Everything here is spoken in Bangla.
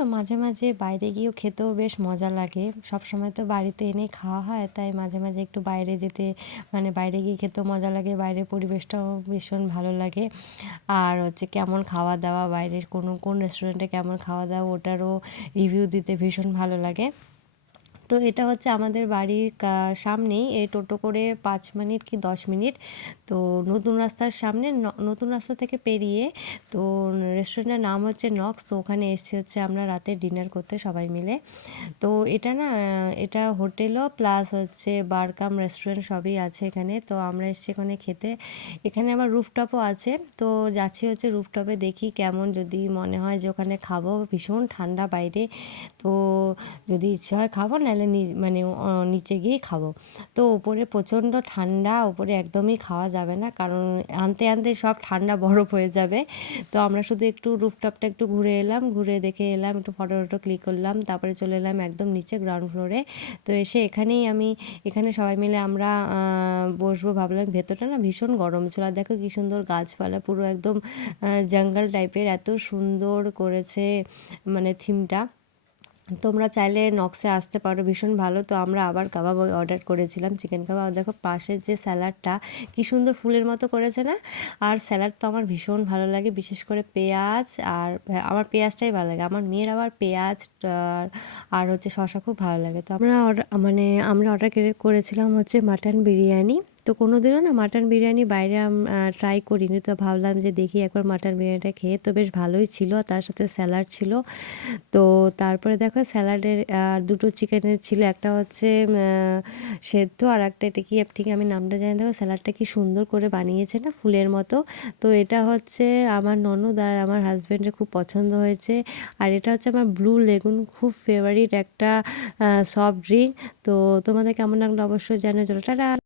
তো মাঝে মাঝে বাইরে গিয়েও খেতেও বেশ মজা লাগে। সবসময় তো বাড়িতে এনেই খাওয়া হয়, তাই মাঝে মাঝে একটু বাইরে যেতে মানে বাইরে গিয়ে খেতেও মজা লাগে, বাইরের পরিবেশটাও ভীষণ ভালো লাগে। আর হচ্ছে কেমন খাওয়া দাওয়া বাইরের কোন রেস্টুরেন্টে কেমন খাওয়া দাওয়া ওটারও রিভিউ দিতে ভীষণ ভালো লাগে। তো এটা হচ্ছে আমাদের বাড়ির সামনেই, এই টোটো করে 5 মিনিট কি 10 মিনিট। তো নতুন রাস্তার সামনে, নতুন রাস্তা থেকে পেরিয়ে, তো রেস্টুরেন্টের নাম হচ্ছে নক্স। তো ওখানে এসেছি হচ্ছে আমরা রাতে ডিনার করতে সবাই মিলে। তো এটা না এটা হোটেলও প্লাস হচ্ছে বার কাম রেস্টুরেন্ট সবই আছে এখানে। তো আমরা এসেছি এখানে খেতে। এখানে আমার রুফটপও আছে। তো যাচ্ছি হচ্ছে রুফটপে, দেখি কেমন, যদি মনে হয় যে ওখানে খাবো। ভীষণ ঠান্ডা বাইরে, তো যদি ইচ্ছে হয় খাবো, নাহলে মানে নিচে গিয়েই খাবো। তো ওপরে প্রচণ্ড ঠান্ডা, ওপরে একদমই খাওয়া যাবে না, কারণ আনতে আনতে সব ঠান্ডা বরফ হয়ে যাবে। তো আমরা শুধু একটু রুফটপটা একটু ঘুরে এলাম, ঘুরে দেখে এলাম, একটু ফটো টটো ক্লিক করলাম, তারপরে চলে এলাম একদম নিচে গ্রাউন্ড ফ্লোরে। তো এসে এখানে সবাই মিলে আমরা বসবো ভাবলাম। ভেতরটা না ভীষণ গরম ছিল, আর দেখো কী সুন্দর গাছপালা, পুরো একদম জঙ্গল টাইপের, এত সুন্দর করেছে মানে থিমটা। তোমরা চাইলে নক্সে আসতে পারো, ভীষণ ভালো। তো আমরা আবার কাবাব অর্ডার করেছিলাম, চিকেন কাবাব। দেখো পাশের যে স্যালাডটা কী সুন্দর ফুলের মতো করেছে না। আর স্যালাড তো আমার ভীষণ ভালো লাগে, বিশেষ করে পেঁয়াজ। আর আমার পেঁয়াজটাই ভালো লাগে, আমার মেয়ের আবার পেঁয়াজ আর হচ্ছে শসা খুব ভালো লাগে। তো আমরা অর্ডার করেছিলাম হচ্ছে মাটন বিরিয়ানি। তো কোনো দিনও না মাটন বিরিয়ানি বাইরে ট্রাই করিনি, তো ভাবলাম যে দেখি একবার মাটন বিরিয়ানিটা খেয়ে। তো বেশ ভালোই ছিল, তার সাথে স্যালাড ছিল। তো তারপরে দেখো স্যালাডের দুটো চিকেনের ছিল, একটা হচ্ছে সেদ্ধ, আর একটা এটা কি ঠিক আমি নামটা জানি। দেখো স্যালাডটা কি সুন্দর করে বানিয়েছে না, ফুলের মতো। তো এটা হচ্ছে আমার ননদ আর আমার হাজব্যান্ডের খুব পছন্দ হয়েছে। আর এটা হচ্ছে আমার ব্লু লেগুন, খুব ফেভারিট একটা সফট ড্রিঙ্ক। তো তোমাদের কেমন লাগলো অবশ্যই জানিও। চলো টাটা।